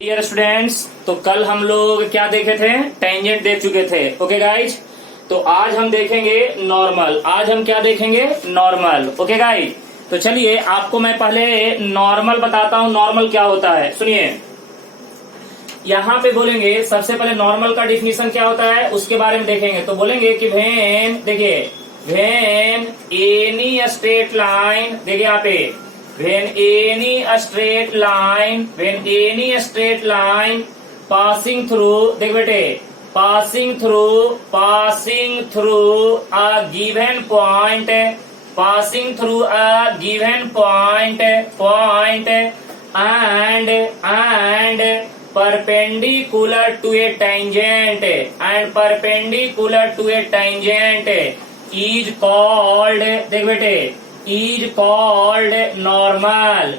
Dear students, तो कल हम लोग क्या देखे थे? टेंजेंट देख चुके थे। ओके गाइज, तो आज हम देखेंगे नॉर्मल। आज हम क्या देखेंगे? नॉर्मल। ओके गाइज, तो चलिए आपको मैं पहले नॉर्मल बताता हूँ। नॉर्मल क्या होता है सुनिए। यहाँ पे बोलेंगे सबसे पहले नॉर्मल का डिफिनीशन क्या होता है उसके बारे में देखेंगे। तो बोलेंगे कि व्हेन, देखिए व्हेन एनी स्ट्रेट लाइन, देखिए यहाँ पे when any straight line passing through, देख बेटे, passing through a given point and perpendicular to a tangent is called, देख बेटे, is called normal।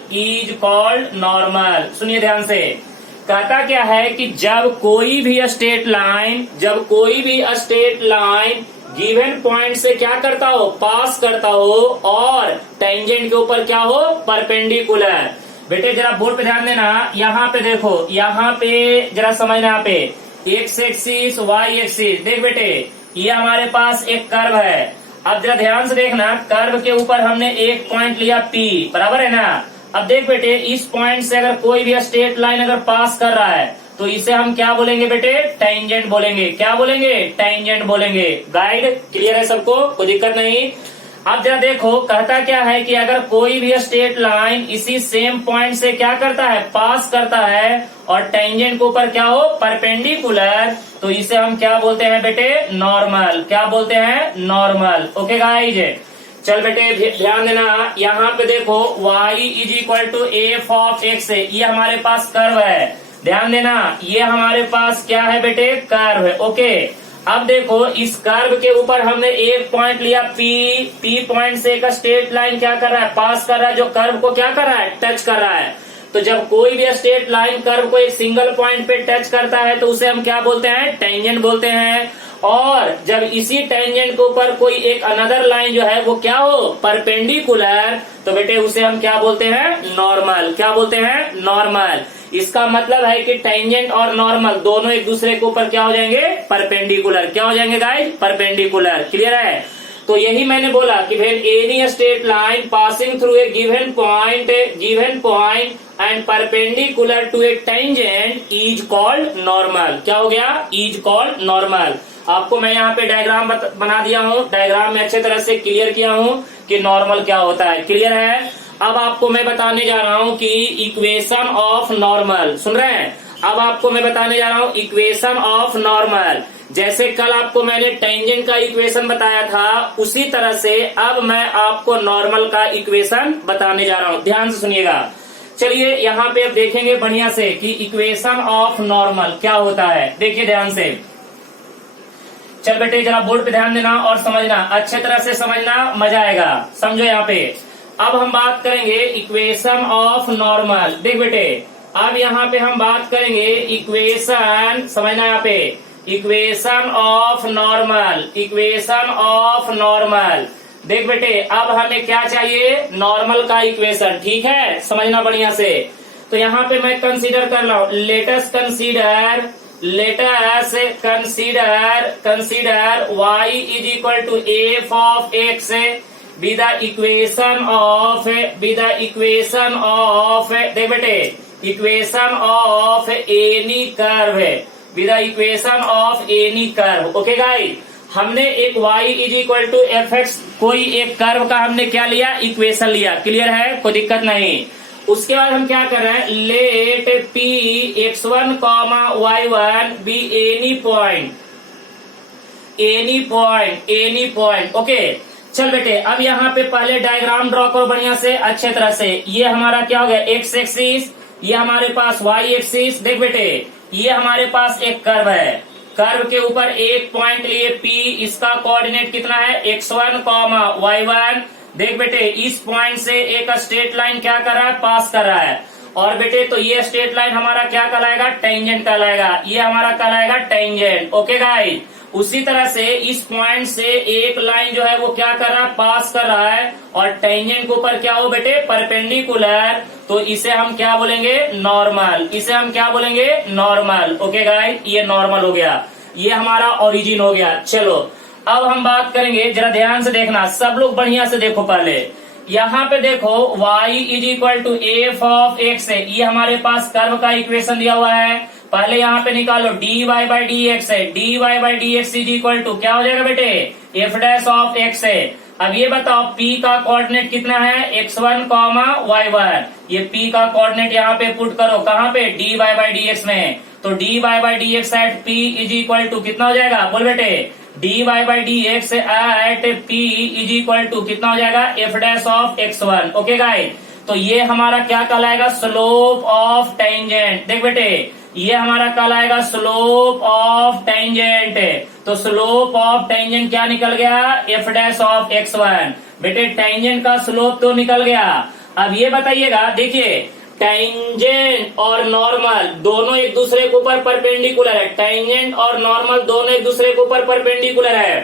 सुनिए ध्यान से, कहता क्या है कि जब कोई भी स्ट्रेट लाइन गिवन पॉइंट से क्या करता हो? पास करता हो और टेंजेंट के ऊपर क्या हो? परपेंडिकुलर। बेटे जरा बोर्ड पे ध्यान देना, यहाँ पे देखो, यहाँ पे जरा समझना, यहाँ पे एक्स एक्सिस वाई एक्सिस, देख बेटे ये हमारे पास एक कर्व है। अब जरा ध्यान से देखना, कर्व के ऊपर हमने एक पॉइंट लिया P, बराबर है ना। अब देख बेटे, इस पॉइंट से अगर कोई भी स्ट्रेट लाइन अगर पास कर रहा है तो इसे हम क्या बोलेंगे बेटे? टेंजेंट बोलेंगे। क्या बोलेंगे? टेंजेंट बोलेंगे। गाइड क्लियर है सबको? कोई दिक्कत नहीं। अब जरा देखो, कहता क्या है कि अगर कोई भी स्ट्रेट लाइन इसी सेम पॉइंट से क्या करता है? पास करता है और टेंजेंट के ऊपर क्या हो? परपेंडिकुलर, तो इसे हम क्या बोलते हैं बेटे? नॉर्मल। क्या बोलते हैं? नॉर्मल। ओके गाइज, चल बेटे ध्यान देना, यहाँ पे देखो y is equal to F of x, ये हमारे पास कर्व है। ध्यान देना, ये हमारे पास क्या है बेटे? कर्व है। ओके, अब देखो इस कर्व के ऊपर हमने एक पॉइंट लिया P पॉइंट से एक स्ट्रेट लाइन क्या कर रहा है? पास कर रहा है, जो कर्व को क्या कर रहा है? टच कर रहा है। तो जब कोई भी स्ट्रेट लाइन कर्व को एक सिंगल पॉइंट पे टच करता है तो उसे हम क्या बोलते हैं? टेंजेंट बोलते हैं। और जब इसी टेंजेंट के ऊपर कोई एक अनदर लाइन जो है वो क्या हो? परपेंडिकुलर, तो बेटे उसे हम क्या बोलते हैं? नॉर्मल। क्या बोलते हैं? नॉर्मल। इसका मतलब है कि टेंजेंट और नॉर्मल दोनों एक दूसरे के ऊपर क्या हो जाएंगे? परपेंडिकुलर। क्या हो जाएंगे गाइस? परपेंडिकुलर। क्लियर है? तो यही मैंने बोला कि when any straight line passing through a given point and perpendicular to a tangent is called normal. क्या हो गया? Is called normal. आपको मैं यहाँ पे डायग्राम बना दिया हूँ, डायग्राम में अच्छे तरह से क्लियर किया हूँ कि नॉर्मल क्या होता है। क्लियर है? अब आपको मैं बताने जा रहा हूँ कि इक्वेशन ऑफ नॉर्मल, सुन रहे हैं? अब आपको मैं बताने जा रहा हूँ इक्वेशन ऑफ नॉर्मल। जैसे कल आपको मैंने टेंजेंट का इक्वेशन बताया था, उसी तरह से अब मैं आपको नॉर्मल का इक्वेशन बताने जा रहा हूँ। ध्यान से सुनिएगा। चलिए यहाँ पे अब देखेंगे बढ़िया से कि इक्वेशन ऑफ नॉर्मल क्या होता है। देखिए ध्यान से, चल बेटे जरा बोर्ड पे ध्यान देना और समझना, अच्छे तरह से समझना, मजा आएगा। समझो यहाँ पे। अब हम बात करेंगे इक्वेशन ऑफ नॉर्मल। देख बेटे, अब यहाँ पे हम बात करेंगे इक्वेशन, समझना यहाँ पे, इक्वेशन ऑफ नॉर्मल। देख बेटे, अब हमें क्या चाहिए? नॉर्मल का इक्वेशन। ठीक है, समझना बढ़िया से। तो यहाँ पे मैं कंसीडर कर रहा हूँ, let's consider y is equal to F of x with the equation of देख बेटे, इक्वेशन ऑफ एनी कर्व है, with the equation of any curve। Okay guys, हमने एक y is equal to f x, कोई एक curve का हमने क्या लिया? इक्वेशन लिया। क्लियर है? कोई दिक्कत नहीं। उसके बाद हम क्या कर रहे हैं? Let p x1 y1 be any point. Okay, चल बेटे अब यहाँ पे पहले डायग्राम ड्रॉ करो बढ़िया से, अच्छे तरह से। ये हमारा क्या हो गया? एक्स एक्सिस, ये हमारे पास वाई एक्सिस। देख बेटे, ये हमारे पास एक कर्व है, कर्व के ऊपर एक पॉइंट लिए P, इसका कोऑर्डिनेट कितना है? x1 y1। देख बेटे, इस पॉइंट से एक स्ट्रेट लाइन क्या कर रहा है? पास कर रहा है। और बेटे तो ये स्ट्रेट लाइन हमारा क्या कहलाएगा? टेंजेंट कहलाएगा। ये हमारा कहलाएगा टेंजेंट। ओके गाइस, उसी तरह से इस पॉइंट से एक लाइन जो है वो क्या कर रहा है, पास कर रहा है, और टेंजेंट के ऊपर क्या हो बेटे, परपेंडिकुलर, तो इसे हम क्या बोलेंगे, नॉर्मल। इसे हम क्या बोलेंगे, नॉर्मल। ओके गाइस, ये नॉर्मल हो गया, ये हमारा ओरिजिन हो गया। चलो अब हम बात करेंगे, जरा ध्यान से देखना, सब लोग बढ़िया से देखो। पहले यहाँ पे देखो y is equal to F of x है, ये हमारे पास कर्व का इक्वेशन दिया हुआ है। पहले यहाँ पे निकालो dy बाई डी एक्स है, dy by D x is equal to क्या हो जाएगा बेटे, एफ डैश ऑफ एक्स है। अब ये बताओ p का कोऑर्डिनेट कितना है, x1 y1। ये p का कोऑर्डिनेट यहाँ पे पुट करो, कहाँ पे, dy बाई डी एक्स में। तो dy by D x at p is equal to कितना हो जाएगा, बोल बेटे, dy by D x at p is equal to कितना हो जाएगा, f dash of x1। Okay guys, तो ये हमारा क्या कहलाएगा, स्लोप ऑफ टेंजेंट। देख बेटे, ये हमारा कहलाएगा स्लोप ऑफ टेंजेंट। तो स्लोप ऑफ टेंजेंट क्या निकल गया, एफ डैश ऑफ x1। बेटे टेंजेंट का स्लोप तो निकल गया। अब ये बताइएगा, देखिए टेंजेंट और नॉर्मल दोनों एक दूसरे के ऊपर परपेंडिकुलर है, टेंजेंट और नॉर्मल दोनों एक दूसरे के ऊपर परपेंडिकुलर है।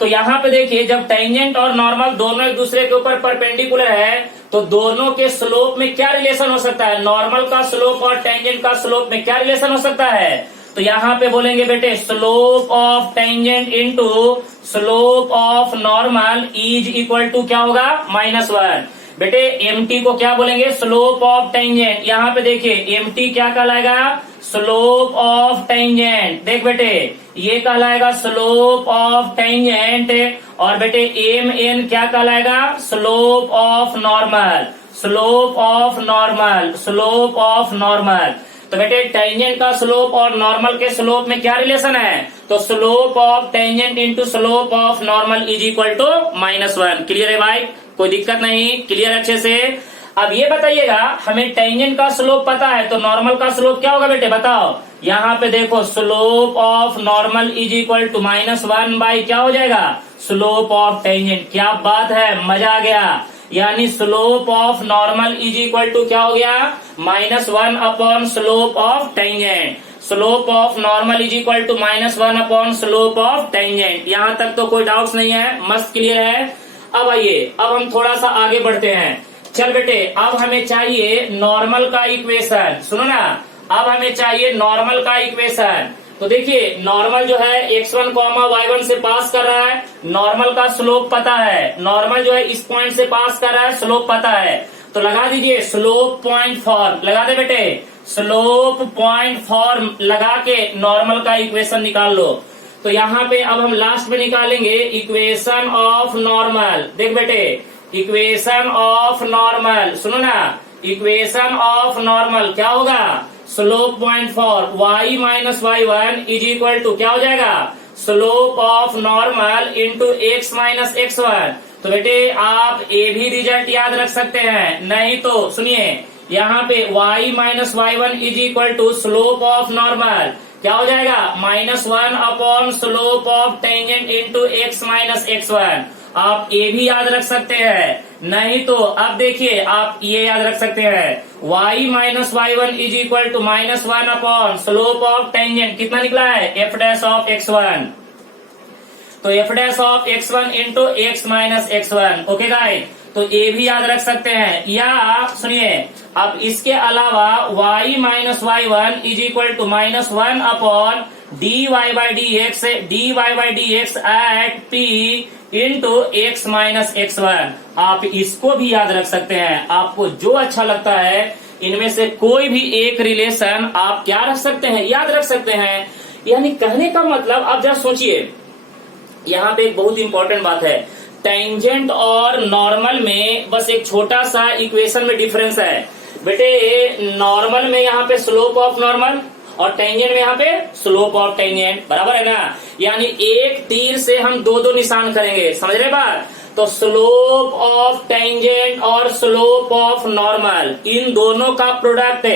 तो यहाँ पे देखिए, जब टेंजेंट और नॉर्मल दोनों एक दूसरे के ऊपर परपेंडिकुलर है, तो दोनों के स्लोप में क्या रिलेशन हो सकता है, नॉर्मल का स्लोप और टेंजेंट का स्लोप में क्या रिलेशन हो सकता है। तो यहाँ पे बोलेंगे बेटे, slope of tangent into slope of normal is equal to क्या होगा, -1। बेटे mt को क्या बोलेंगे, स्लोप ऑफ टेंजेंट। यहाँ पे देखिए mt क्या कहलाएगा, स्लोप ऑफ टेंजेंट। देख बेटे, ये कहलाएगा स्लोप ऑफ टेंजेंट, और बेटे mn क्या कहलाएगा, slope of normal. Slope of normal, slope of normal. तो बेटे टेंजेंट का स्लोप और नॉर्मल के स्लोप में क्या रिलेशन है, तो slope of tangent into slope of normal is equal to -1। Clear है भाई, कोई दिक्कत नहीं, क्लियर अच्छे से। अब ये बताइएगा, हमें टेंजेंट का स्लोप पता है, तो नॉर्मल का स्लोप क्या होगा बेटे, बताओ। यहाँ पे देखो, slope of normal is equal to -1 by क्या हो जाएगा, स्लोप ऑफ टेंजेंट। क्या बात है, मजा आ गया। यानी slope of normal is equal to क्या हो गया, -1 upon slope of tangent. Slope of normal is equal to -1 upon slope of tangent. यहाँ तक तो कोई डाउट्स नहीं है, मस्त क्लियर है। अब आइए, अब हम थोड़ा सा आगे बढ़ते हैं। चल बेटे, अब हमें चाहिए नॉर्मल का इक्वेशन। सुनो ना, अब हमें चाहिए नॉर्मल का इक्वेशन। तो देखिए, नॉर्मल जो है x1, y1 से पास कर रहा है, नॉर्मल का स्लोप पता है। नॉर्मल जो है इस पॉइंट से पास कर रहा है, स्लोप पता है। तो लगा दीजिए स्लोप पॉइंट फॉर्म, लगा दे बेटे, स्लोप पॉइंट फॉर्म लगा के नॉर्मल का इक्वेशन निकाल लो। तो यहाँ पे अब हम लास्ट में निकालेंगे इक्वेशन ऑफ नॉर्मल। देख बेटे, इक्वेशन ऑफ नॉर्मल, सुनो ना, इक्वेशन ऑफ नॉर्मल क्या होगा, slope point for y minus y1 is equal to क्या हो जाएगा, slope of normal into x minus x1। तो बेटे आप ये भी रिजल्ट याद रख सकते हैं, नहीं तो सुनिए, यहाँ पे y minus y1 is equal to slope of normal क्या हो जाएगा, -1 upon slope of tangent into x minus x1। आप ये भी याद रख सकते हैं, नहीं तो अब देखिए आप ये याद रख सकते हैं, y minus y1 is equal to -1 upon slope of tangent कितना निकला है, f डैश ऑफ x1। तो f dash of x1 into x minus x1। Okay guys, तो ये भी याद रख सकते हैं। या सुनिए, अब इसके अलावा y minus y1 is equal to -1 upon dy by D x at p into x minus x1। आप इसको भी याद रख सकते हैं, आपको जो अच्छा लगता है इनमें से कोई भी एक रिलेशन आप क्या रख सकते हैं, याद रख सकते हैं। यानी कहने का मतलब, आप जरा सोचिए, यहाँ पे एक बहुत इंपॉर्टेंट बात है, टेंजेंट और नॉर्मल में बस एक छोटा सा इक्वेशन में डिफरेंस है बेटे। नॉर्मल में यहाँ पे स्लोप ऑफ नॉर्मल और टेंजेंट में यहाँ पे स्लोप ऑफ टेंजेंट, बराबर है ना। यानी एक तीर से हम दो निशान करेंगे, समझ रहे बात। तो स्लोप ऑफ टेंजेंट और स्लोप ऑफ नॉर्मल, इन दोनों का प्रोडक्ट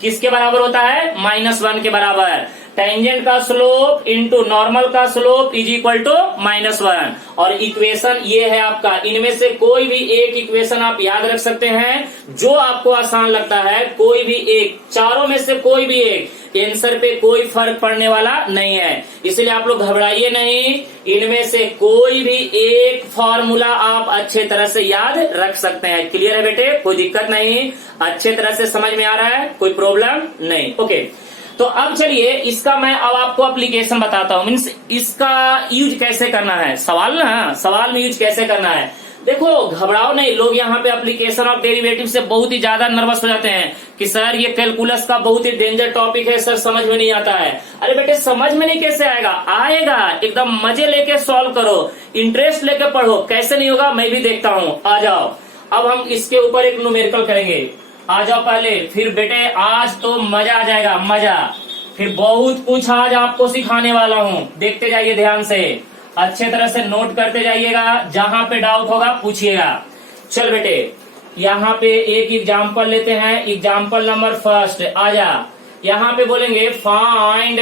किसके बराबर होता है, -1 के बराबर। टेंजेंट का स्लोप इंटू नॉर्मल का स्लोप इज इक्वल टू -1। और इक्वेशन ये है आपका, इनमें से कोई भी एक इक्वेशन आप याद रख सकते हैं जो आपको आसान लगता है, कोई भी एक, चारों में से कोई भी एक, आंसर पे कोई फर्क पड़ने वाला नहीं है, इसलिए आप लोग घबराइए नहीं। इनमें से कोई भी एक फॉर्मूला आप अच्छे तरह से याद रख सकते हैं। क्लियर है बेटे, कोई दिक्कत नहीं, अच्छे तरह से समझ में आ रहा है, कोई प्रॉब्लम नहीं। ओके, तो अब चलिए इसका मैं अब आपको एप्लीकेशन बताता हूं, मीन्स इसका यूज कैसे करना है। सवाल ना, सवाल में यूज कैसे करना है। देखो घबराओ नहीं, लोग यहाँ पे एप्लीकेशन ऑफ डेरिवेटिव से बहुत ही ज्यादा नर्वस हो जाते हैं कि सर ये कैलकुलस का बहुत ही डेंजर टॉपिक है, सर समझ में नहीं आता है। अरे बेटे समझ में नहीं कैसे आएगा, आएगा, एकदम मजे लेके सॉल्व करो, इंटरेस्ट लेके पढ़ो, कैसे नहीं होगा मैं भी देखता हूँ। आ जाओ, अब हम इसके ऊपर एक न्यूमेरिकल करेंगे। आ जाओ पहले, फिर बेटे आज तो मजा आ जाएगा, मजा, फिर बहुत कुछ आज आपको सिखाने वाला हूँ। देखते जाइए ध्यान से, अच्छे तरह से नोट करते जाइएगा, जहां पे डाउट होगा पूछिएगा। चल बेटे यहाँ पे एक एग्जाम्पल लेते हैं, एग्जाम्पल नंबर फर्स्ट। आजा, यहाँ पे बोलेंगे find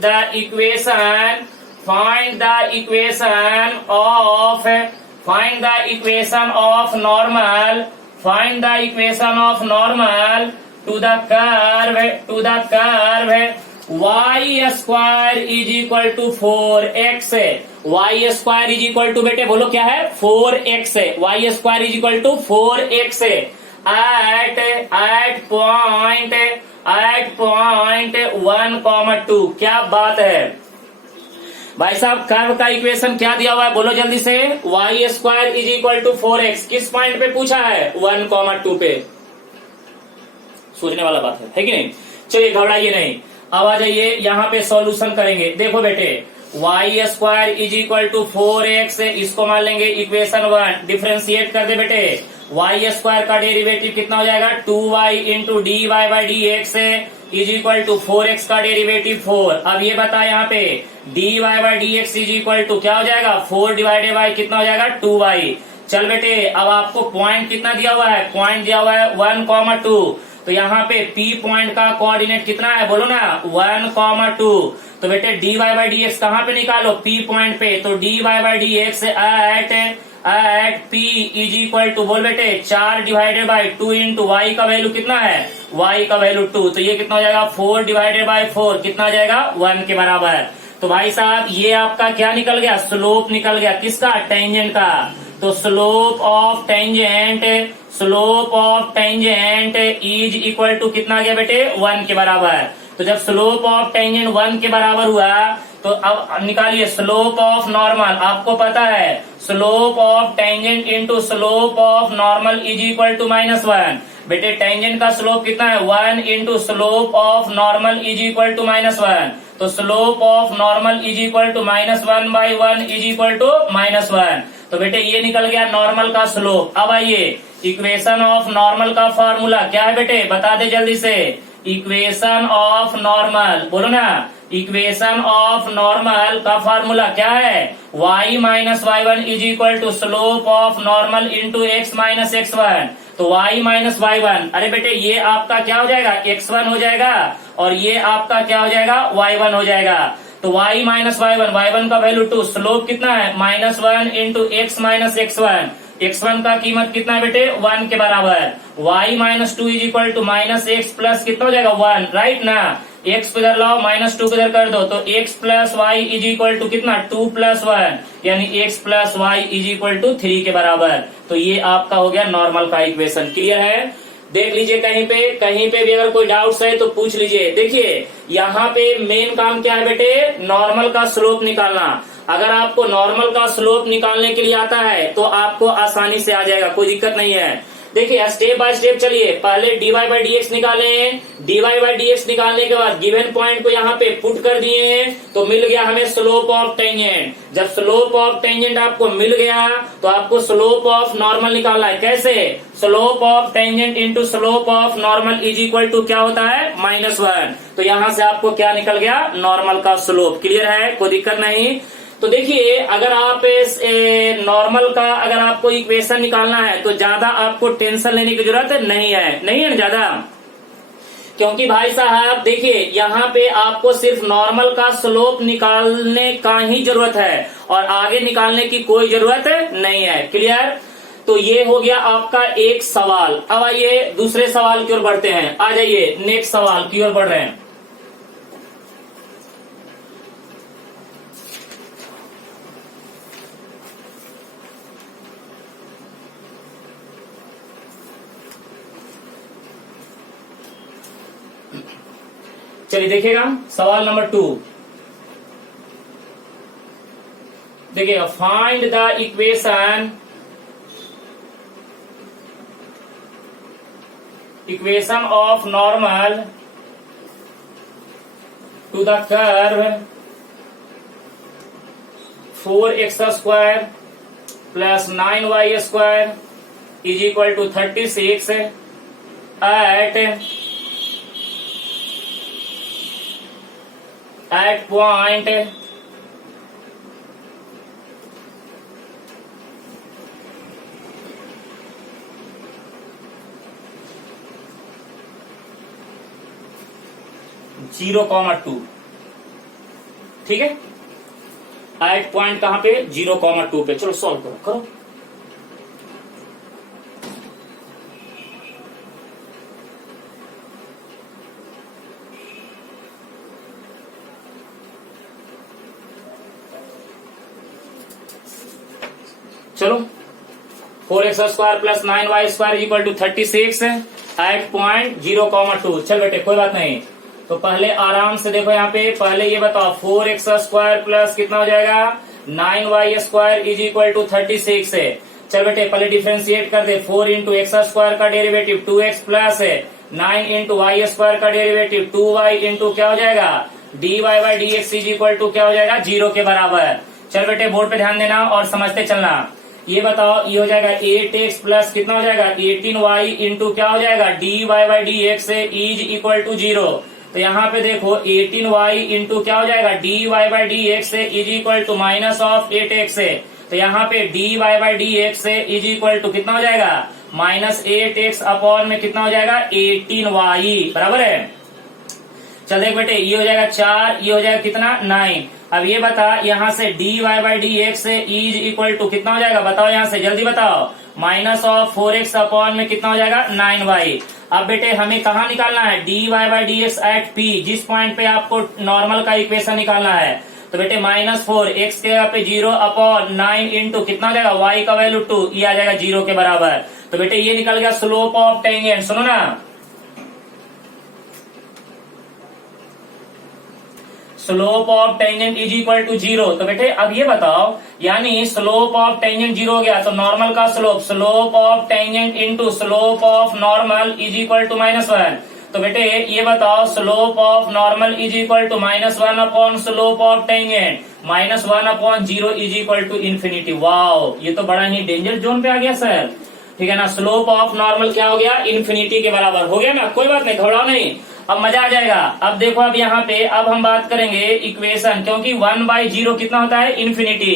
the equation, find the equation of normal, find the equation of normal to the curve y square is equal to 4x। y square is equal to बेटे बोलो क्या है, 4x। y square is equal to 4x at point 1,2। क्या बात है भाई साहब, curve का इक्वेशन क्या दिया हुआ है बोलो जल्दी से। y square is equal to 4x किस पॉइंट पे पूछा है, 1,2 पे। सोचने वाला बात है कि नहीं। चलिए घबराइए नहीं, अब आ जाइए यहाँ पे सॉल्यूशन करेंगे। देखो बेटे y square is equal to 4x, इसको मान लेंगे इक्वेशन 1। डिफ्रेंशिएट कर दे बेटे, y स्क्वायर का डेरिवेटिव कितना हो जाएगा, 2y into d y by D x is equal to 4x का डेरिवेटिव 4। अब ये बता यहाँ पे d y by D x is equal to क्या हो जाएगा, 4 डिवाइडेड बाई कितना हो जाएगा, 2y। चल बेटे अब आपको पॉइंट कितना दिया हुआ है, पॉइंट दिया हुआ है 1,2। तो यहाँ पे P पॉइंट का कोऑर्डिनेट कितना है बोलो ना, 1,2। तो बेटे d y by D x कहाँ पे निकालो, P पॉइंट पे। तो d y by D x at P is equal to बोल बेटे 4 डिवाइडेड बाई 2 इंटू वाई का वैल्यू कितना है, y का वैल्यू 2। तो ये कितना हो जाएगा, 4 डिवाइडेड बाई 4 कितना आ जाएगा, 1 के बराबर। तो भाई साहब ये आपका क्या निकल गया, स्लोप निकल गया, किसका, टेंजेंट का। तो slope of tangent is equal to कितना आ गया बेटे, 1 के बराबर। तो जब स्लोप ऑफ टेंजेंट 1 के बराबर हुआ तो अब निकालिए स्लोप ऑफ नॉर्मल। आपको पता है slope of tangent into slope of normal is equal to -1। बेटे टेंजेंट का स्लोप कितना है, 1 into slope of normal is equal to -1। तो slope of normal is equal to -1/1 is equal to -1। तो बेटे ये निकल गया नॉर्मल का स्लोप। अब आइए इक्वेशन ऑफ नॉर्मल का फॉर्मूला क्या है बेटे, बता दे जल्दी से। इक्वेशन ऑफ नॉर्मल बोलो ना, इक्वेशन ऑफ नॉर्मल का फॉर्मूला क्या है, y minus y1 is equal to slope of normal into x minus x1। तो y माइनस y1, अरे बेटे ये आपका क्या हो जाएगा, x1 हो जाएगा, और ये आपका क्या हो जाएगा, y1 हो जाएगा। तो y माइनस y1 का वैल्यू 2, स्लोप कितना है, -1 into x minus x1। x1 का कीमत कितना है बेटे, 1 के बराबर। y minus 2 is equal to minus x plus कितना हो जाएगा, 1, राइट ना। x इधर लाओ, -2 इधर कर दो, तो x plus y is equal to कितना, 2 + 1, यानी x plus y is equal to 3 के बराबर। तो ये आपका हो गया नॉर्मल का इक्वेशन। क्लियर है, देख लीजिए कहीं पे भी अगर कोई डाउट्स है तो पूछ लीजिए। देखिए यहाँ पे मेन काम क्या है बेटे, नॉर्मल का स्लोप निकालना। अगर आपको नॉर्मल का स्लोप निकालने के लिए आता है तो आपको आसानी से आ जाएगा, कोई दिक्कत नहीं है। देखिए स्टेप बाय स्टेप चलिए, पहले dy बाई डी एक्स निकालें। dy बाई डी एक्स निकालने के बाद गिवन पॉइंट को यहाँ पे पुट कर दिए तो मिल गया हमें स्लोप ऑफ टेंजेंट। जब स्लोप ऑफ टेंजेंट आपको मिल गया तो आपको स्लोप ऑफ नॉर्मल निकालना है। कैसे, slope of tangent into slope of normal is equal to क्या होता है, -1। तो यहाँ से आपको क्या निकल गया, नॉर्मल का स्लोप। क्लियर है, कोई दिक्कत नहीं। तो देखिए अगर आप नॉर्मल का अगर आपको इक्वेशन निकालना है तो ज्यादा आपको टेंशन लेने की जरूरत नहीं है ना ज्यादा, क्योंकि भाई साहब देखिए यहाँ पे आपको सिर्फ नॉर्मल का स्लोप निकालने का ही जरूरत है और आगे निकालने की कोई जरूरत नहीं है। क्लियर? तो ये हो गया आपका एक सवाल। अब आइए दूसरे सवाल की ओर बढ़ते हैं। आ जाइए नेक्स्ट सवाल की ओर बढ़ रहे हैं। चलिए देखिएगा सवाल नंबर 2। देखिएगा, find the equation of normal to the curve 4x² plus 9y² is equal to 36 at point zero comma 2। ठीक है, एट पॉइंट कहां पे? 0,2 पे। चलो सॉल्व करो करो। चलो 4x² plus 9y² equal to 36 at point 0,2। चल बेटे कोई बात नहीं। तो पहले आराम से देखो यहाँ पे, पहले ये बताओ 4x² प्लस कितना हो जाएगा 9y² इज इक्वल टू 36 है। चल बेटे पहले डिफ्रेंशिएट कर दे। 4 इंटू x² का derivative 2x plus 9 into y² का डेरिवेटिव 2y इंटू क्या हो जाएगा dy by dx is equal to क्या हो जाएगा 0 के बराबर। चल बेटे बोर्ड पे ध्यान देना और समझते चलना। ये बताओ, ये हो जाएगा 8x प्लस कितना हो जाएगा 18y इंटू क्या हो जाएगा dy by dx is equal to 0। तो यहाँ पे देखो 18y इंटू क्या हो जाएगा dy by dx is equal to minus of 8x। तो यहाँ पे dy by dx is equal to कितना हो जाएगा माइनस 8x अपॉन में कितना हो जाएगा 18y बराबर है। चल देख बेटे, ये हो जाएगा 4, ये हो जाएगा कितना 9। अब ये बता यहाँ से dy by dx is equal to कितना हो जाएगा, बताओ यहाँ से जल्दी बताओ। माइनस ऑफ 4x अपॉन में कितना हो जाएगा 9y। अब बेटे हमें कहाँ निकालना है dy by dx at p, जिस पॉइंट पे आपको नॉर्मल का इक्वेशन निकालना है। तो बेटे -4 x के जगह पे 0 अपॉन 9 इंटू कितना हो जाएगा y का वैल्यू 2, ये आ जाएगा 0 के बराबर। तो बेटे ये निकल गया स्लोप ऑफ टेंजेंट। सुनो ना, slope of tangent is equal to 0। तो बेटे अब ये बताओ, यानी स्लोप ऑफ टेंजेंट 0 हो गया तो नॉर्मल का slope of tangent into slope of normal is equal to -1। तो बेटे ये बताओ, slope of normal is equal to -1 upon slope of tangent -1 upon 0 is equal to infinity. Wow, ये तो बड़ा ही डेंजर जोन पे आ गया सर। ठीक है ना, स्लोप ऑफ नॉर्मल क्या हो गया इन्फिनिटी के बराबर हो गया ना। कोई बात नहीं, घबराओ नहीं, अब मजा आ जाएगा। अब देखो, अब यहाँ पे अब हम बात करेंगे इक्वेशन, क्योंकि 1/0 कितना होता है इन्फिनिटी।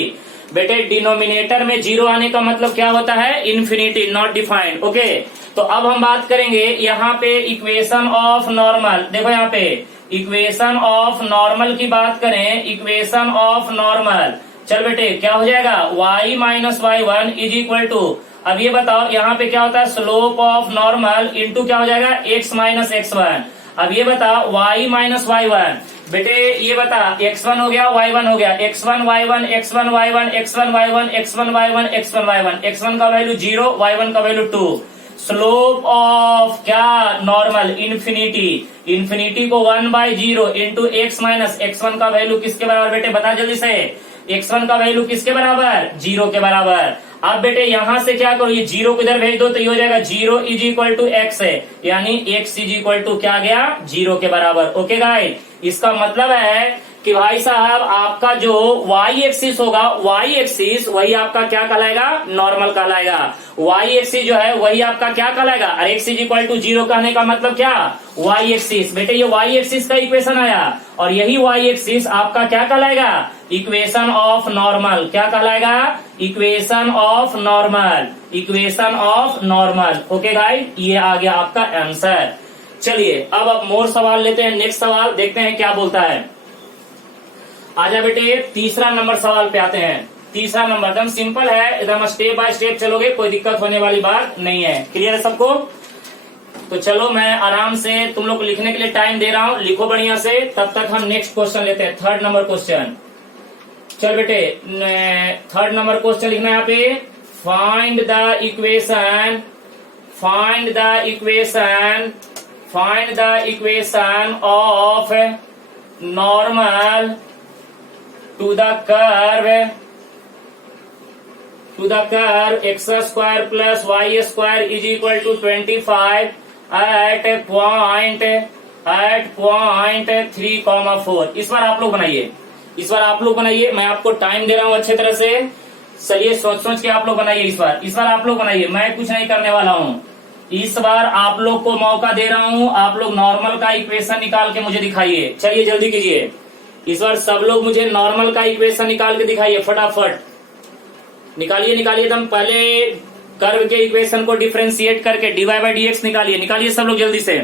बेटे डिनोमिनेटर में 0 आने का मतलब क्या होता है इन्फिनिटी, नॉट डिफाइंड। ओके, तो अब हम बात करेंगे यहाँ पे इक्वेशन ऑफ नॉर्मल। देखो यहाँ पे इक्वेशन ऑफ नॉर्मल की बात करें, इक्वेशन ऑफ नॉर्मल। चल बेटे क्या हो जाएगा y minus y1 is equal to, अब ये बताओ यहाँ पे क्या होता है स्लोप ऑफ नॉर्मल इंटू क्या हो जाएगा x माइनस x1। अब ये बता y माइनस y1, बेटे ये बता x1 हो गया y1 हो गया, x1 y1 x1 y1 x1 y1 x1 y1 x1 y1, x1 का वैल्यू 0 y1 का वैल्यू 2। स्लोप ऑफ क्या नॉर्मल इन्फिनिटी, इन्फिनिटी को 1/0 इंटू x माइनस x1 का वैल्यू किसके बराबर बेटे बता जल्दी से। x1 का वैल्यू किसके बराबर 0 के बराबर। अब बेटे यहां से क्या करो, ये 0 को इधर भेज दो तो ये हो जाएगा 0 इज इक्वल टू x है, यानी x इज इक्वल टू क्या गया 0 के बराबर। ओके गाइस, इसका मतलब है कि भाई साहब आपका जो y एक्सिस होगा, y एक्सिस वही आपका क्या कहलाएगा नॉर्मल कहलाएगा। y एक्सिस जो है वही आपका क्या कहलाएगा, और x इज इक्वल टू 0 कहने का मतलब क्या y एक्सिस। बेटे ये y एक्सिस का इक्वेशन आया और यही y एक्सिस आपका क्या कहलाएगा इक्वेशन ऑफ नॉर्मल। क्या कहलाएगा equation of normal, equation of normal. Okay guys, ये आ गया आपका आंसर। चलिए अब मोर सवाल लेते हैं, नेक्स्ट सवाल देखते हैं क्या बोलता है। आजा बेटे तीसरा नंबर सवाल पे आते हैं। तीसरा नंबर एकदम सिंपल है, एकदम स्टेप बाय स्टेप चलोगे, कोई दिक्कत होने वाली बात नहीं है। क्लियर है सबको? तो चलो मैं आराम से तुम लोग को लिखने के लिए टाइम दे रहा हूं, लिखो बढ़िया से, तब तक हम नेक्स्ट क्वेश्चन लेते हैं। थर्ड नंबर क्वेश्चन, चल बेटे थर्ड नंबर क्वेश्चन लिखना है यहाँ पे। Find the equation, find the equation, find the equation of normal to the curve, to the curve x square plus y square is equal to 25 at point 3,4। इस बार आप लोग बनाइए, इस बार आप लोग बनाइए, मैं आपको टाइम दे रहा हूं अच्छे तरह से। चलिए सोच सोच के आप लोग बनाइए, इस बार आप लोग बनाइए, मैं कुछ नहीं करने वाला हूं। इस बार आप लोग को मौका दे रहा हूं, आप लोग नॉर्मल का इक्वेशन निकाल के मुझे दिखाइए। चलिए जल्दी कीजिए, इस बार सब लोग मुझे नॉर्मल का इक्वेशन निकाल के दिखाइए, फटाफट निकालिए, निकालिए एकदम। पहले कर्व के इक्वेशन को डिफरेंशिएट करके dy बाई dx निकालिए, निकालिए सब लोग जल्दी से,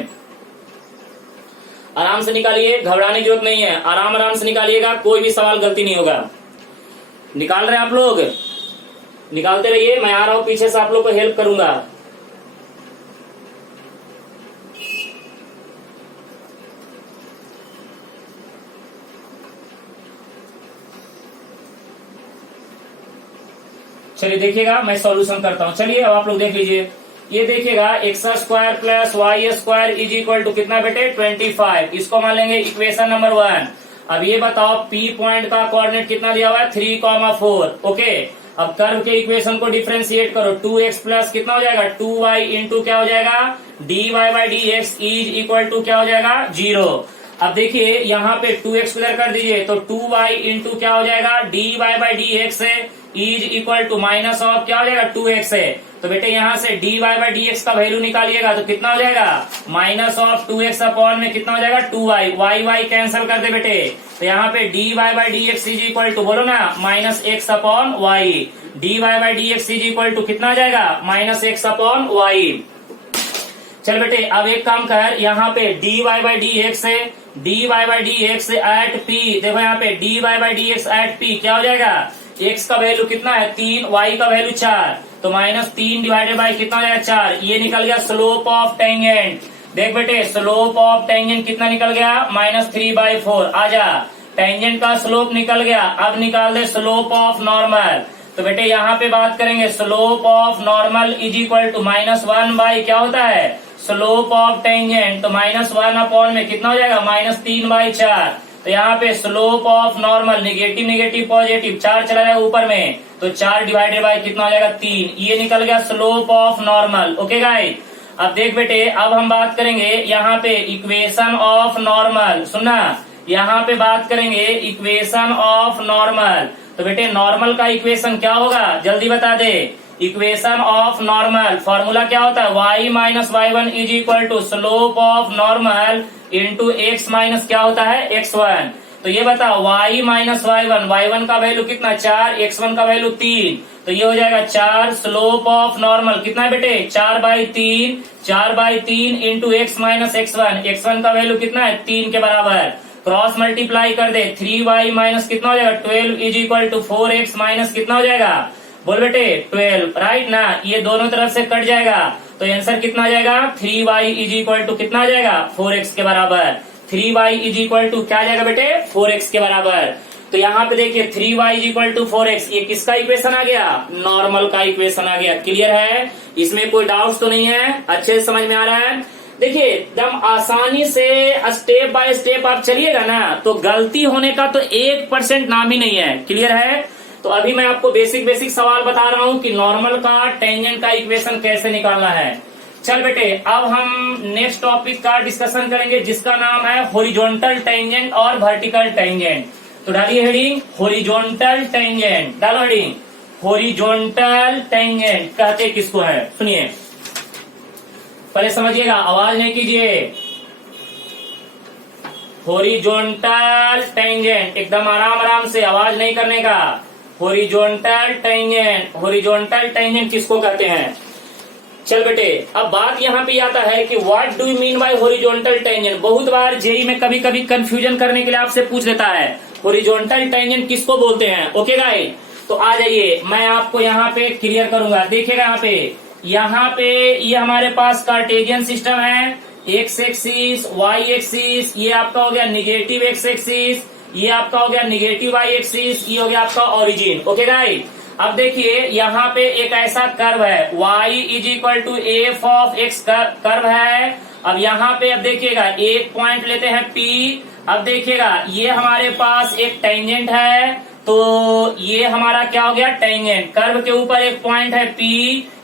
आराम से निकालिए, घबराने की जरूरत नहीं है, आराम आराम से निकालिएगा, कोई भी सवाल गलती नहीं होगा। निकाल रहे हैं आप लोग, निकालते रहिए, मैं आ रहा हूं पीछे से आप लोग को हेल्प करूंगा। चलिए देखिएगा, मैं सॉल्यूशन करता हूं। चलिए अब आप लोग देख लीजिए, ये देखिएगा x square plus y square is equal to कितना बेटे 25, इसको मान लेंगे इक्वेशन नंबर 1। अब ये बताओ पी पॉइंट का कोऑर्डिनेट कितना दिया हुआ है 3,4। ओके, अब कर्व के इक्वेशन को डिफरेंशिएट करो, 2x प्लस कितना हो जाएगा 2y इंटू क्या हो जाएगा dy by dx is equal to क्या हो जाएगा 0। अब देखिए यहाँ पे 2x इधर कर दीजिए तो 2y इंटू क्या हो जाएगा dy by dx is equal to minus of क्या हो जाएगा 2x है। तो बेटे यहाँ से dy बाई dx का वैल्यू निकालिएगा तो कितना हो जाएगा माइनस ऑफ 2x अपॉन में कितना हो जाएगा 2y, y कैंसिल कर दे बेटे, तो यहाँ पे dy by dx is equal to बोलो ना minus x upon y, dy by dx is equal to कितना आ जाएगा माइनस x अपॉन y। चल बेटे अब एक काम कर, यहाँ पे dy बाई dx है, dy by dx at p, देखो यहाँ पे dy by dx at p क्या हो जाएगा, x का वैल्यू कितना है 3, y का वैल्यू 4, तो माइनस 3 डिवाइडेड बाई कितना हो जाएगा 4, ये निकल गया स्लोप ऑफ टेंजेंट। देख बेटे स्लोप ऑफ टेंजेंट कितना निकल गया -3/4। आजा, टेंजेंट का स्लोप निकल गया, अब निकाल दे स्लोप ऑफ नॉर्मल। तो बेटे यहाँ पे बात करेंगे slope of normal is equal to -1 by क्या होता है स्लोप ऑफ टेंजेंट, तो -1 अपॉन में कितना हो जाएगा -3/4। तो यहाँ पे slope of normal negative negative positive 4 चला जाएगा ऊपर में, तो 4 डिवाइडेड बाई कितना हो जाएगा 3, ये निकल गया slope of normal. Okay guys, अब देख बेटे अब हम बात करेंगे यहाँ पे इक्वेशन ऑफ नॉर्मल, सुनना यहाँ पे बात करेंगे इक्वेशन ऑफ नॉर्मल। तो बेटे नॉर्मल का इक्वेशन क्या होगा जल्दी बता दे, इक्वेशन ऑफ नॉर्मल फॉर्मूला क्या होता है y minus y1 is equal to slope of normal into x minus क्या होता है x1। तो ये बताओ y माइनस y1 का वैल्यू कितना 4, x1 का वैल्यू 3, तो ये हो जाएगा 4 स्लोप ऑफ नॉर्मल कितना है बेटे 4/3 इंटू x माइनस x1 का वैल्यू कितना है 3 के बराबर, क्रॉस मल्टीप्लाई कर दे 3y माइनस कितना हो जाएगा 12 is equal to 4x minus कितना हो जाएगा बोल बेटे 12, राइट ना, ये दोनों तरफ से कट जाएगा तो आंसर कितना आ जाएगा 3y इज इक्वल टू कितना आ जाएगा 4x के बराबर, 3y इज इक्वल टू क्या आ जाएगा बेटे 4x के बराबर। तो यहाँ पे देखिए 3y is equal to 4x, ये किसका इक्वेशन आ गया नॉर्मल का इक्वेशन आ गया। क्लियर है, इसमें कोई डाउट तो नहीं है, अच्छे से समझ में आ रहा है। देखिए एकदम आसानी से स्टेप बाय स्टेप आप चलिएगा ना तो गलती होने का तो 1% नाम ही नहीं है। क्लियर है, तो अभी मैं आपको बेसिक सवाल बता रहा हूं कि नॉर्मल का टेंजेंट का इक्वेशन कैसे निकालना है। चल बेटे अब हम नेक्स्ट टॉपिक का डिस्कशन करेंगे जिसका नाम है हॉरिजॉन्टल टेंजेंट और वर्टिकल टेंजेंट। तो डालिए हेडिंग हॉरिजॉन्टल टेंजेंट, डालो हेडिंग हॉरिजॉन्टल टेंजेंट कहते किसको है, सुनिए पहले समझिएगा, आवाज नहीं कीजिए। हॉरिजॉन्टल टेंजेंट एकदम आराम आराम से, आवाज नहीं करने का। हॉरिजॉन्टल टेंजेंट, हॉरिजॉन्टल टेंजेंट किसको कहते हैं चल बेटे, अब बात यहाँ पे आता है कि what do you mean by horizontal tangent. बहुत बार जेई में कभी कभी कंफ्यूजन करने के लिए आपसे पूछ लेता है हॉरिजॉन्टल टेंजेंट किसको बोलते हैं। ओके गाइस, तो आ जाइए, मैं आपको यहाँ पे क्लियर करूंगा। देखिएगा यहाँ पे ये हमारे पास कार्टेशियन सिस्टम है, एक्स एक्सिस वाई एक्सिस, ये आपका हो गया निगेटिव एक्स एक्सिस, ये आपका हो गया निगेटिव वाई एक्सिस, ये हो गया आपका ओरिजिन। ओके गाइस, अब देखिए यहाँ पे एक ऐसा कर्व है y is equal to F of x curve है। अब यहाँ पे अब देखिएगा एक पॉइंट लेते हैं P। अब देखिएगा ये हमारे पास एक टेंजेंट है, तो ये हमारा क्या हो गया टेंजेंट। कर्व के ऊपर एक पॉइंट है P,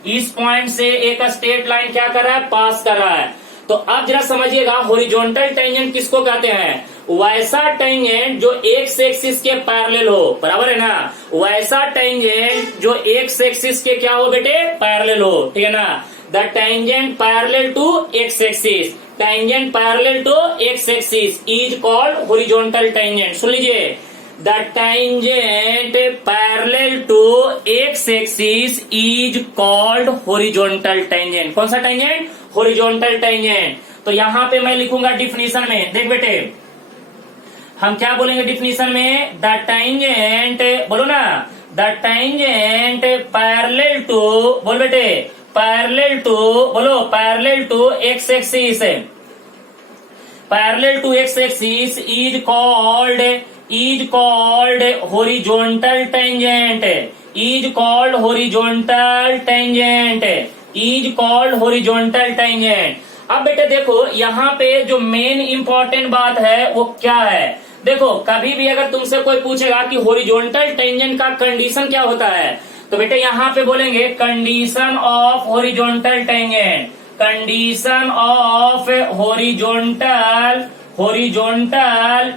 इस पॉइंट से एक स्ट्रेट लाइन क्या कर रहा है, पास कर रहा है। तो अब जरा समझिएगा हॉरिजॉन्टल टेंजेंट किसको कहते हैं। वैसा टेंजेंट जो एक्स एक्सिस के पैरेलल हो, बराबर है ना, वैसा टेंजेंट जो एक्स एक्सिस के क्या हो बेटे, पैरेलल हो, ठीक है ना। The tangent parallel to x axis, tangent parallel to x axis is called horizontal tangent. सुन लीजिए, the tangent parallel to x axis is called horizontal tangent. कौन सा टेंजेंट, हॉरिजॉन्टल टेंजेंट। तो यहाँ पे मैं लिखूंगा डिफिनीशन में, देख बेटे हम क्या बोलेंगे डिफिनीशन में, द टेंजेंट, बोलो ना, द टेंजेंट पैरेलल टू, बोल बेटे पैरेलल टू, बोलो parallel to x axis, parallel to x axis is called horizontal tangent, is called horizontal tangent, is called horizontal tangent. अब बेटे देखो यहाँ पे जो मेन इंपॉर्टेंट बात है वो क्या है। देखो कभी भी अगर तुमसे कोई पूछेगा कि हॉरिजॉन्टल टेंजेंट का कंडीशन क्या होता है, तो बेटे यहाँ पे बोलेंगे condition of horizontal tangent, condition of horizontal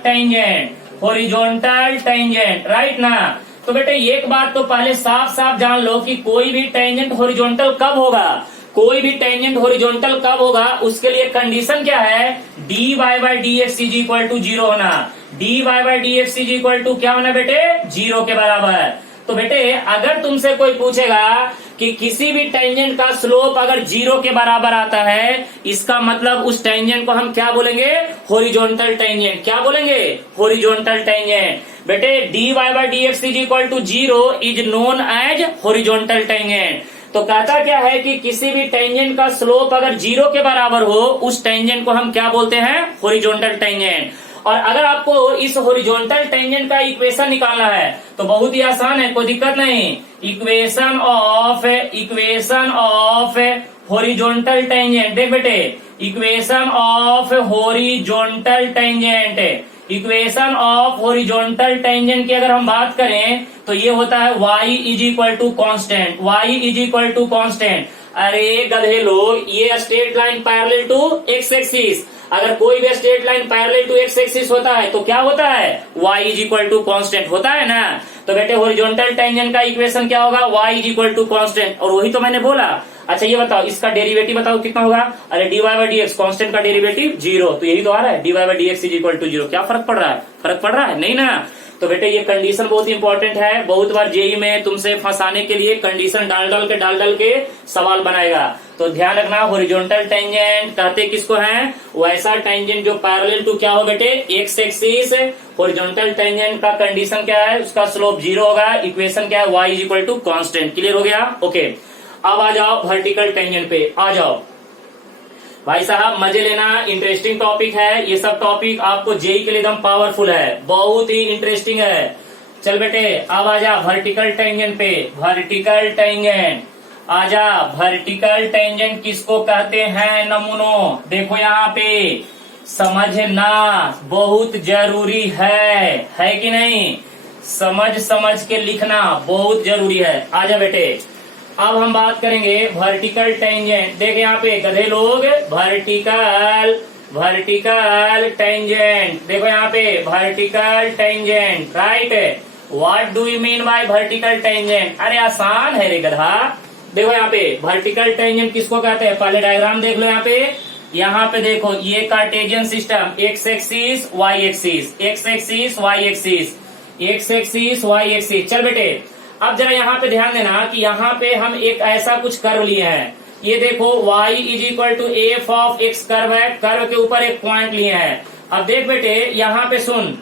tangent, horizontal tangent, right ना। तो बेटे एक बात तो पहले साफ साफ जान लो कि कोई भी टेंजेंट हॉरिजॉन्टल कब होगा, कोई भी टेंजेंट हॉरिजॉन्टल कब होगा, उसके लिए कंडीशन क्या है, dy by D x is equal to 0 होना, dy by D x is equal to क्या होना बेटे, 0 के बराबर। तो बेटे अगर तुमसे कोई पूछेगा कि किसी भी टेंजेंट का स्लोप अगर 0 के बराबर आता है, इसका मतलब उस टेंजेंट को हम क्या बोलेंगे, हॉरिजॉन्टल टेंजेंट। क्या बोलेंगे, हॉरिजॉन्टल टेंजेंट। बेटे dy by D x is equal to 0 is known as horizontal tangent. तो कहता क्या है कि किसी भी टेंजेंट का स्लोप अगर 0 के बराबर हो, उस टेंजेंट को हम क्या बोलते हैं, हॉरिजॉन्टल टेंजेंट। और अगर आपको इस हॉरिजॉन्टल टेंजेंट का इक्वेशन निकालना है तो बहुत ही आसान है, कोई दिक्कत नहीं। इक्वेशन ऑफ हॉरिजॉन्टल टेंजेंट, देख बेटे equation of horizontal tangent, equation of horizontal tangent की अगर हम बात करें तो ये होता है y is equal to constant, y is equal to constant. अरे गधे लोग, ये straight line parallel to x axis, अगर कोई भी straight line parallel to x axis होता है तो क्या होता है, y is equal to constant होता है ना। तो बेटे हॉरिजॉन्टल टेंजेंट का इक्वेशन क्या होगा, y is equal to constant, और वही तो मैंने बोला। अच्छा ये बताओ इसका डेरिवेटिव बताओ कितना होगा, अरे dy by D X, constant का डेरिवेटिव 0, तो यही तो आ रहा है, dy by D x is equal to 0। क्या फर्क पड़ रहा है, फर्क पड़ रहा है नहीं ना। तो बेटे ये कंडीशन बहुत इंपॉर्टेंट है, बहुत बार जेई में तुमसे फंसाने के लिए कंडीशन डाल डाल के सवाल बनाएगा। तो ध्यान रखना, हॉरिजॉन्टल टेंजेंट कहते किसको हैं, वैसा टेंजेंट जो पैरेलल टू क्या हो बेटे, एक्स एक्सिस। हॉरिजॉन्टल टेंजेंट का कंडीशन क्या है, उसका स्लोप 0 होगा, इक्वेशन क्या है, y is equal to constant. Clear हो गया, ओके। अब आ जाओ वर्टिकल टेंजेंट पे, आ जाओ भाई साहब, मजे लेना, इंटरेस्टिंग टॉपिक है ये सब। टॉपिक आपको जेई के लिए एकदम पावरफुल है, बहुत ही इंटरेस्टिंग है। चल बेटे अब आजा वर्टिकल टेंजेंट पे, वर्टिकल टेंजेंट आजा। वर्टिकल टेंजेंट किसको कहते हैं नमूनों, देखो यहाँ पे समझना बहुत जरूरी है कि नहीं, समझ के लिखना बहुत जरूरी है। आजा बेटे, अब हम बात करेंगे वर्टिकल टेंजेंट। देख यहाँ पे गधे लोग, वर्टिकल टेंजेंट, देखो यहाँ पे vertical tangent, right. What do you mean by vertical tangent, अरे आसान है रे गधा। देखो यहाँ पे वर्टिकल टेंजेंट किसको कहते हैं, पहले डायग्राम देख लो। यहाँ पे देखो ये Cartesian system, X axis Y axis, X axis Y axis, X axis Y axis. चल बेटे अब जरा यहाँ पे ध्यान देना कि यहाँ पे हम एक ऐसा कुछ कर्व लिए हैं, ये देखो y is equal to F of x curve है, कर्व के ऊपर एक पॉइंट लिए हैं। अब देख बेटे यहां पे सुन,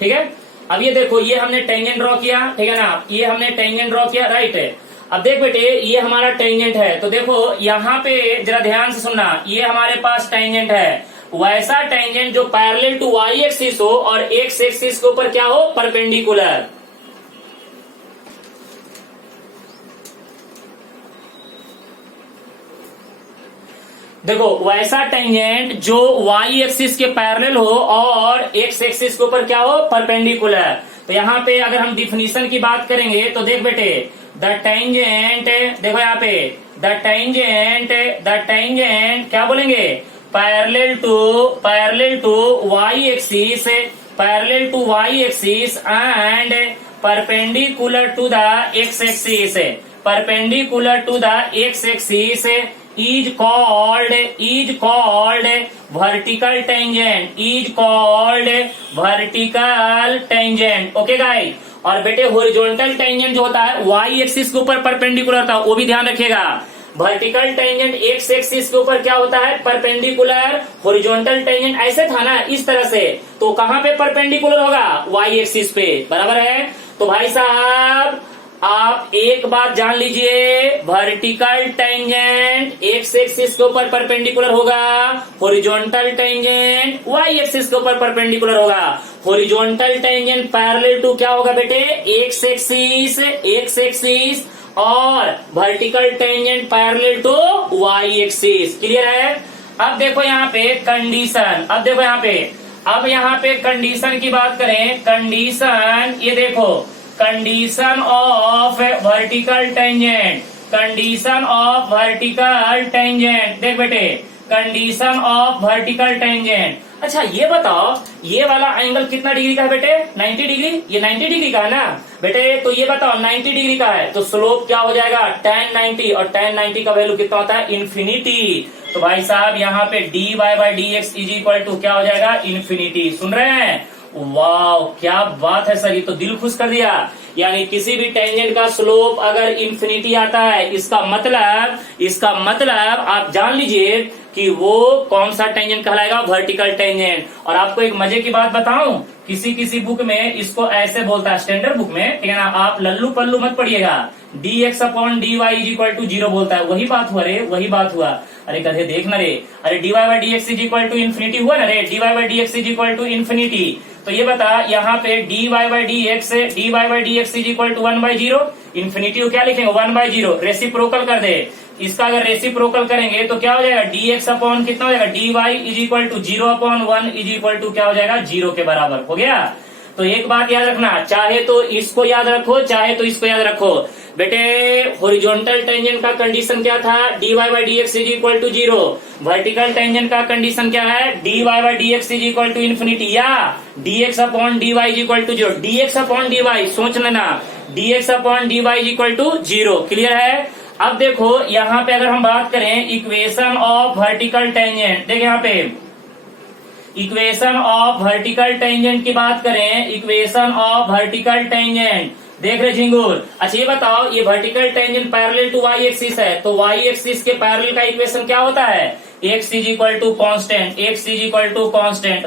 ठीक है। अब ये देखो ये हमने टेंजेंट ड्रॉ किया, ठीक है ना, ये हमने टेंजेंट ड्रॉ किया, राइट है। अब देख बेटे ये हमारा टेंजेंट है, तो देखो यहाँ पे जरा ध्यान से सुनना, ये हमारे पास टेंजेंट है, वैसा टेंजेंट जो पैरेलल टू वाई एक्सिस हो और एक्स एक्सिस के ऊपर क्या हो, परपेंडिकुलर। देखो वैसा टेंजेंट जो वाई एक्सिस के पैरेलल हो और एक्स एक्सिस के ऊपर क्या हो, परपेंडिकुलर। तो यहाँ पे अगर हम डिफिनीशन की बात करेंगे तो देख बेटे द टेंजेंट, देखो यहाँ पे द टेंजेंट क्या बोलेंगे, parallel to Y axis, parallel to Y axis and perpendicular to the X axis, perpendicular to the X axis is called vertical tangent, okay guys. और बेटे हॉरिजॉन्टल टेंजेंट जो होता है वाई एक्सिस के ऊपर perpendicular होता है, वो भी ध्यान रखिएगा। वर्टिकल टेंजेंट एक्स एक्सिस के ऊपर क्या होता है, परपेंडिकुलर। हॉरिजॉन्टल टेंजेंट ऐसे था ना, इस तरह से, तो कहां पे परपेंडिकुलर होगा, वाई एक्सिस पे, बराबर है। तो भाई साहब आप एक बात जान लीजिए, वर्टिकल टेंजेंट एक्स एक्सिस के ऊपर परपेंडिकुलर होगा, हॉरिजॉन्टल टेंजेंट वाई एक्सिस के ऊपर परपेंडिकुलर होगा। हॉरिजॉन्टल टेंजेंट पैरेलल टू क्या होगा बेटे, एक्स एक्सिस और vertical tangent parallel to Y axis. Clear है। अब देखो यहाँ पे कंडीशन, अब यहाँ पे कंडीशन की बात करें, कंडीशन ये देखो, कंडीशन ऑफ वर्टिकल टेंजेंट, देख बेटे कंडीशन ऑफ वर्टिकल टेंजेंट। अच्छा ये बताओ ये वाला एंगल कितना डिग्री का है बेटे, 90 डिग्री, ये 90 डिग्री का है ना बेटे। तो ये बताओ 90 डिग्री का है तो स्लोप क्या हो जाएगा, tan 90, और tan 90 का वैल्यू कितना होता है, इन्फिनिटी। तो भाई साहब यहाँ पे dy by D x is equal to क्या हो जाएगा, इन्फिनिटी। सुन रहे हैं, वाह क्या बात है सर, ये तो दिल खुश कर दिया। यानी किसी भी टेंजेंट का स्लोप अगर इन्फिनिटी आता है, इसका मतलब आप जान लीजिए कि वो कौन सा टेंजेंट कहलाएगा, वर्टिकल टेंजेंट। और आपको एक मजे की बात बताऊं, किसी बुक में इसको ऐसे बोलता है, स्टैंडर्ड बुक में, ठीक है ना, आप लल्लू पल्लू मत पढ़िएगा, dx upon dy is equal to 0 बोलता है। वही बात हुआ रे, वही बात हुआ। अरे कहे देख ना रे, अरे dy by D x is equal to infinity हुआ ना रे, dy by D x is equal to infinity. तो ये बता यहाँ पे dy by D x is equal to 1/0, इन्फिनिटी को क्या लिखेंगे, 1/0, रेसिप्रोकल कर दे। इसका अगर रेसिप्रोकल करेंगे तो क्या हो जाएगा, dx अपॉन कितना हो जाएगा, dy is equal to 0/1 is equal to क्या हो जाएगा, 0 के बराबर हो गया। तो एक बात याद रखना, चाहे तो इसको याद रखो चाहे तो इसको याद रखो बेटे। हॉरिजॉन्टल टेंजेंट का कंडीशन क्या था, dy by D x is equal to 0। Vertical tangent का कंडीशन क्या है, dy by D x is equal to infinity या dx upon dy is equal to 0। dx upon dy सोच लेना, dx upon dy is equal to 0। Clear है। अब देखो यहाँ पे अगर हम बात करें इक्वेशन ऑफ वर्टिकल टेंजेंट, देखिए यहाँ पे इक्वेशन ऑफ वर्टिकल टेंजेंट की बात करें, इक्वेशन ऑफ वर्टिकल टेंजेंट देख रहे झिंगुर। अच्छा ये बताओ, ये vertical tangent parallel to Y axis है, तो वाई एक्सिस के पैरेलल का इक्वेशन क्या होता है, x is equal to constant,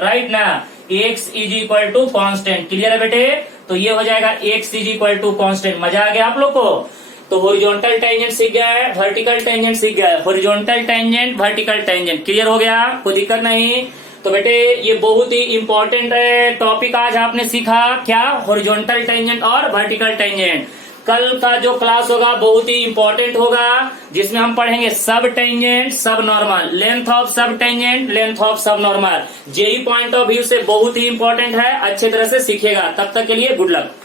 right ना, x is equal to constant. Clear है बेटे। तो ये हो जाएगा x is equal to constant. मजा आ गया आप लोग को। तो हॉरिजॉन्टल टेंजेंट सीख गए, वर्टिकल टेंजेंट सीख गए, horizontal tangent vertical tangent clear हो गया, कोई दिक्कत नहीं। तो बेटे ये बहुत ही इंपॉर्टेंट टॉपिक आज आपने सीखा, क्या, हॉरिजॉन्टल टेंजेंट और वर्टिकल टेंजेंट। कल का जो क्लास होगा बहुत ही इंपॉर्टेंट होगा, जिसमें हम पढ़ेंगे sub tangent sub normal, length of sub tangent, length of sub normal. JEE point of view से बहुत ही इंपॉर्टेंट है, अच्छे तरह से सीखेगा। तब तक के लिए गुड लक।